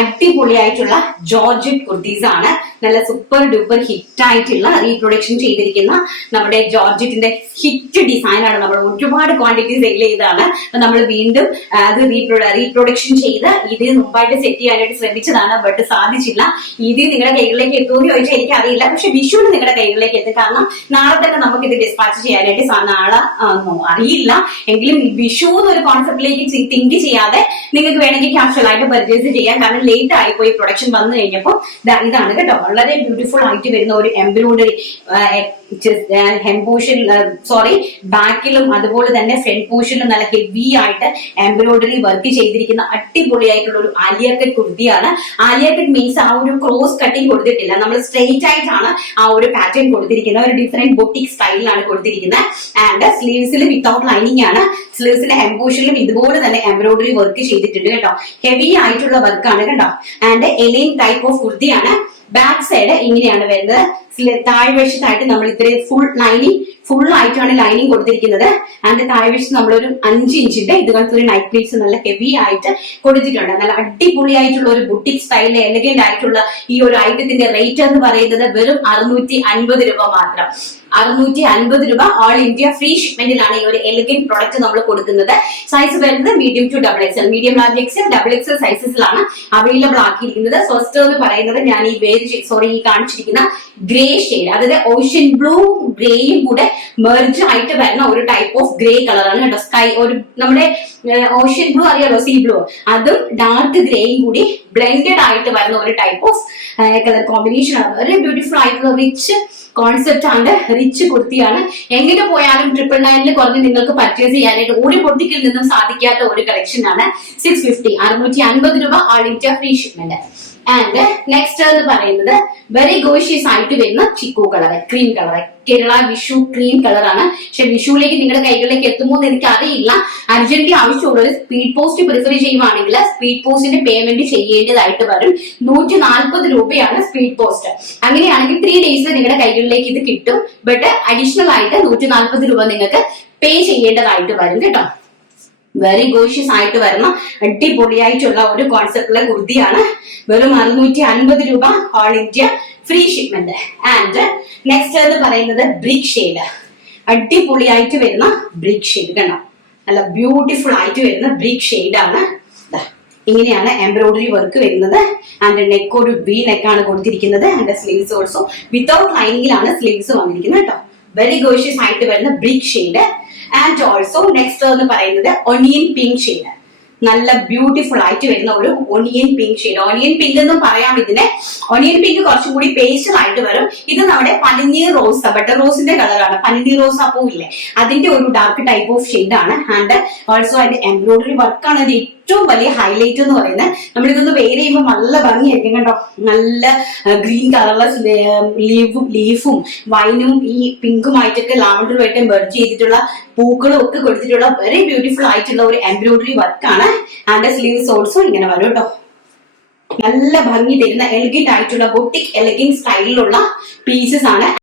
അടിപൊളിയായിട്ടുള്ള ജോർജറ്റ് കുർത്തീസ് ആണ്. നല്ല സൂപ്പർ ഡൂപ്പർ ഹിറ്റ് ആയിട്ടുള്ള റീപ്രൊഡക്ഷൻ ചെയ്തിരിക്കുന്ന നമ്മുടെ ജോർജറ്റിന്റെ ഹിറ്റ് ഡിസൈൻ ആണ്. നമ്മൾ ഒരുപാട് ക്വാണ്ടിറ്റി സെയിൽ ചെയ്തതാണ്. നമ്മൾ വീണ്ടും അത് റീപ്രൊഡക്ഷൻ ചെയ്ത് ഇതിന് മുമ്പായിട്ട് സെറ്റ് ചെയ്യാനായിട്ട് ശ്രമിച്ചതാണ്. ബട്ട് സാധിച്ചില്ല. ഇത് നിങ്ങളുടെ കൈകളിലേക്ക് എത്തുമെന്ന് ചോദിച്ചാൽ എനിക്ക് അറിയില്ല. പക്ഷെ വിഷുവിന് നിങ്ങളുടെ കൈകളിലേക്ക് എത്തും. കാരണം നാളെ തന്നെ നമുക്ക് ഇത് ഡിസ്പാച്ച് ചെയ്യാനായിട്ട് നാളെ അറിയില്ല. എങ്കിലും വിഷു എന്നൊരു കോൺസെപ്റ്റിലേക്ക് തിങ്ക് ചെയ്യാതെ നിങ്ങൾക്ക് വേണമെങ്കിൽ കാഷ്വൽ ആയിട്ട് പർച്ചേസ് ചെയ്യാം. കാരണം ലേറ്റ് ആയിപ്പോയി പ്രൊഡക്ഷൻ വന്നു കഴിഞ്ഞപ്പോൾ ഇതാണ് കേട്ടോ. വളരെ ബ്യൂട്ടിഫുൾ ആയിട്ട് വരുന്ന ഒരു എംബ്രോയിഡറി ബാക്കിലും അതുപോലെ തന്നെ ഫ്രണ്ട് പോർഷനിലും നല്ല ഹെവി ആയിട്ട് എംബ്രോയിഡറി വർക്ക് ചെയ്തിരിക്കുന്ന അടിപൊളിയായിട്ടുള്ള ഒരു ആലിയ കട്ട് കുർത്തിയാണ്. ആലിയ കട്ട് മീൻസ് ആ ഒരു ക്രോസ് കട്ടിങ് കൊടുത്തിട്ടില്ല. നമ്മൾ സ്ട്രെയിറ്റ് ആയിട്ടാണ് ആ ഒരു പാറ്റേൺ കൊടുത്തിരിക്കുന്നത്. ഒരു ഡിഫറെന്റ് ബൊട്ടിക് സ്റ്റൈലിലാണ് കൊടുത്തിരിക്കുന്നത്. ആൻഡ് സ്ലീവ്സിൽ വിത്തൗട്ട് ലൈനിങ് ആണ്. സ്ലീവ്സിലെ ഹെം പോർഷനിലും ഇതുപോലെ തന്നെ എംബ്രോയിഡറി വർക്ക് ചെയ്തിട്ടുണ്ട് കേട്ടോ. ഹെവി ആയിട്ടുള്ള വർക്കാണ് കേട്ടോ. ആൻഡ് എലൈൻ ടൈപ്പ് ഓഫ് കുർത്തിയാണ്. ബാക്ക് സൈഡ് ഇങ്ങനെയാണ് വരുന്നത്. താഴ്വശത്തായിട്ട് നമ്മൾ ഇത്രയും ഫുൾ ആയിട്ടാണ് ലൈനിങ് കൊടുത്തിരിക്കുന്നത്. ആൻഡ് താഴ്വശത്ത് നമ്മളൊരു 5 ഇഞ്ചിന്റെ ഇതുപോലത്തെ ഒരു നൈറ്റ് പ്ലീറ്റ്സ് നല്ല ഹെവി ആയിട്ട് കൊടുത്തിട്ടുണ്ട്. നല്ല അടിപൊളിയായിട്ടുള്ള ഒരു ബുട്ടിക് സ്റ്റൈലിൽ എലഗന്റ് ആയിട്ടുള്ള ഈ ഒരു ഐറ്റത്തിന്റെ റേറ്റ് എന്ന് പറയുന്നത് വെറും 650 രൂപ മാത്രം. 650 രൂപ ഓൾ ഇന്ത്യ ഫ്രീ ഷിപ്മെന്റിലാണ് ഈ ഒരു എലഗന്റ് പ്രോഡക്റ്റ് നമ്മൾ കൊടുക്കുന്നത്. സൈസ് വരുന്നത് medium to double XL, medium large XL, double XL സൈസസിലാണ് അവൈലബിൾ ആക്കിയിരിക്കുന്നത്. ഫസ്റ്റ് എന്ന് പറയുന്നത് ഞാൻ ഈ കാണിച്ചിരിക്കുന്ന ഗ്രേ ഷെയ്ഡ്, അതായത് ഓഷ്യൻ ബ്ലൂ ഗ്രേയും കൂടെ മെർജ് ആയിട്ട് വരുന്ന ഒരു ടൈപ്പ് ഓഫ് ഗ്രേ കളറാണ് കേട്ടോ. സ്കൈ ഒരു നമ്മുടെ ഓഷ്യൻ ബ്ലൂ അറിയാലോ, സീ ബ്ലൂ, അതും ഡാർക്ക് ഗ്രേയും കൂടി ബ്ലെൻഡഡ് ആയിട്ട് വരുന്ന ഒരു ടൈപ്പ് ഓഫ് കളർ കോമ്പിനേഷൻ ആണ്. വളരെ ബ്യൂട്ടിഫുൾ ആയിട്ടുള്ള റിച്ച് കോൺസെപ്റ്റ് ആണ്, റിച്ച് കുർത്തിയാണ്. എങ്ങനെ പോയാലും 999 കുറഞ്ഞ് നിങ്ങൾക്ക് പർച്ചേസ് ചെയ്യാനായിട്ട് ഒരു ബൊട്ടിക്കിൽ നിന്നും സാധിക്കാത്ത ഒരു കളക്ഷൻ ആണ്. 650 650 രൂപ all India free shipment. And next എന്ന് പറയുന്നത് വെരി ഗോഷ്യസ് ആയിട്ട് വരുന്ന chikoo colour, cream colour, Kerala Vishu cream കളറാണ്. പക്ഷെ വിഷുവിലേക്ക് നിങ്ങളുടെ കൈകളിലേക്ക് എത്തുമോ എന്ന് എനിക്ക് അറിയില്ല. അർജന്റലി ആവശ്യമുള്ള ഒരു സ്പീഡ് പോസ്റ്റ് പ്രിഫർ ചെയ്യുവാണെങ്കിൽ സ്പീഡ് പോസ്റ്റിന്റെ പേയ്മെന്റ് ചെയ്യേണ്ടതായിട്ട് വരും. 140 രൂപയാണ് സ്പീഡ് പോസ്റ്റ്. അങ്ങനെയാണെങ്കിൽ 3 ഡേയ്സിൽ നിങ്ങളുടെ കൈകളിലേക്ക് ഇത് കിട്ടും. ബട്ട് അഡീഷണൽ ആയിട്ട് 140 രൂപ നിങ്ങൾക്ക് പേ ചെയ്യേണ്ടതായിട്ട് വരും കേട്ടോ. വെരി ഗോഷ്യസ് ആയിട്ട് വരുന്ന അടിപൊളിയായിട്ടുള്ള ഒരു കോൺസെപ്റ്റുള്ള കുർത്തിയാണ്. വെറും 650 രൂപ all India free shipment. And next എന്ന് പറയുന്നത് ബ്രിക്ക് ഷെയ്ഡ്, അടിപൊളിയായിട്ട് വരുന്ന ബ്രിക്ക് ഷെയ്ഡ് കണ്ടോ. നല്ല ബ്യൂട്ടിഫുൾ ആയിട്ട് വരുന്ന ബ്രിക്ക് ഷെയ്ഡ് ആണ്. ഇങ്ങനെയാണ് എംബ്രോയിഡറി വർക്ക് വരുന്നത്. ആൻഡ് നെക്ക് ഒരു വി നെക്കാണ് കൊടുത്തിരിക്കുന്നത്. ആൻഡ് സ്ലീവ്സ് ഓൾസോ വിത്തൗട്ട് ലൈനിങ്ങിലാണ് സ്ലീവ്സ് വന്നിരിക്കുന്നത് കേട്ടോ. വെരി ഗോഷ്യസ് ആയിട്ട് വരുന്ന brick shade. And also next എന്ന് പറയുന്നത് ഒണിയൻ പിങ്ക് ഷെയ്ഡ്, നല്ല ബ്യൂട്ടിഫുൾ ആയിട്ട് വരുന്ന ഒരു onion pink shade. Onion pink എന്നും പറയാം ഇതിനെ. ഒണിയൻ പിങ്ക് കുറച്ചും കൂടി പേസ്റ്റൽ ആയിട്ട് വരും. ഇത് നമ്മുടെ പനിനീർ റോസ, ബട്ടർ റോസിന്റെ കളറാണ്. പനിനീർ റോസ പൂവില്ലേ, അതിന്റെ ഒരു ഡാർക്ക് ടൈപ്പ് ഓഫ് ഷെയ്ഡ് ആണ്. ആൻഡ് ഓൾസോ അതിന്റെ എംബ്രോയിഡറി വർക്കാണ് അത് ഏറ്റവും വലിയ ഹൈലൈറ്റ് എന്ന് പറയുന്നത്. നമ്മളിതൊന്ന് വെയർ ചെയ്യുമ്പോൾ നല്ല ഭംഗിയായിരിക്കും കേട്ടോ. നല്ല ഗ്രീൻ കളർലെസ് ലീഫും വൈനും ഈ പിങ്കുമായിട്ടൊക്കെ ലാവണ്ടറുമായിട്ട് മെർജ് ചെയ്തിട്ടുള്ള പൂക്കളും ഒക്കെ കൊടുത്തിട്ടുള്ള വെരി ബ്യൂട്ടിഫുൾ ആയിട്ടുള്ള ഒരു എംബ്രോയിഡറി വർക്കാണ്. ആൻഡ് സ്ലീവ്സ് ഓൾസോ ഇങ്ങനെ വരും കേട്ടോ. നല്ല ഭംഗി തരുന്ന എലഗന്റ് ആയിട്ടുള്ള ബൊട്ടിക് എലഗന്റ് സ്റ്റൈലിലുള്ള പീസസ് ആണ്.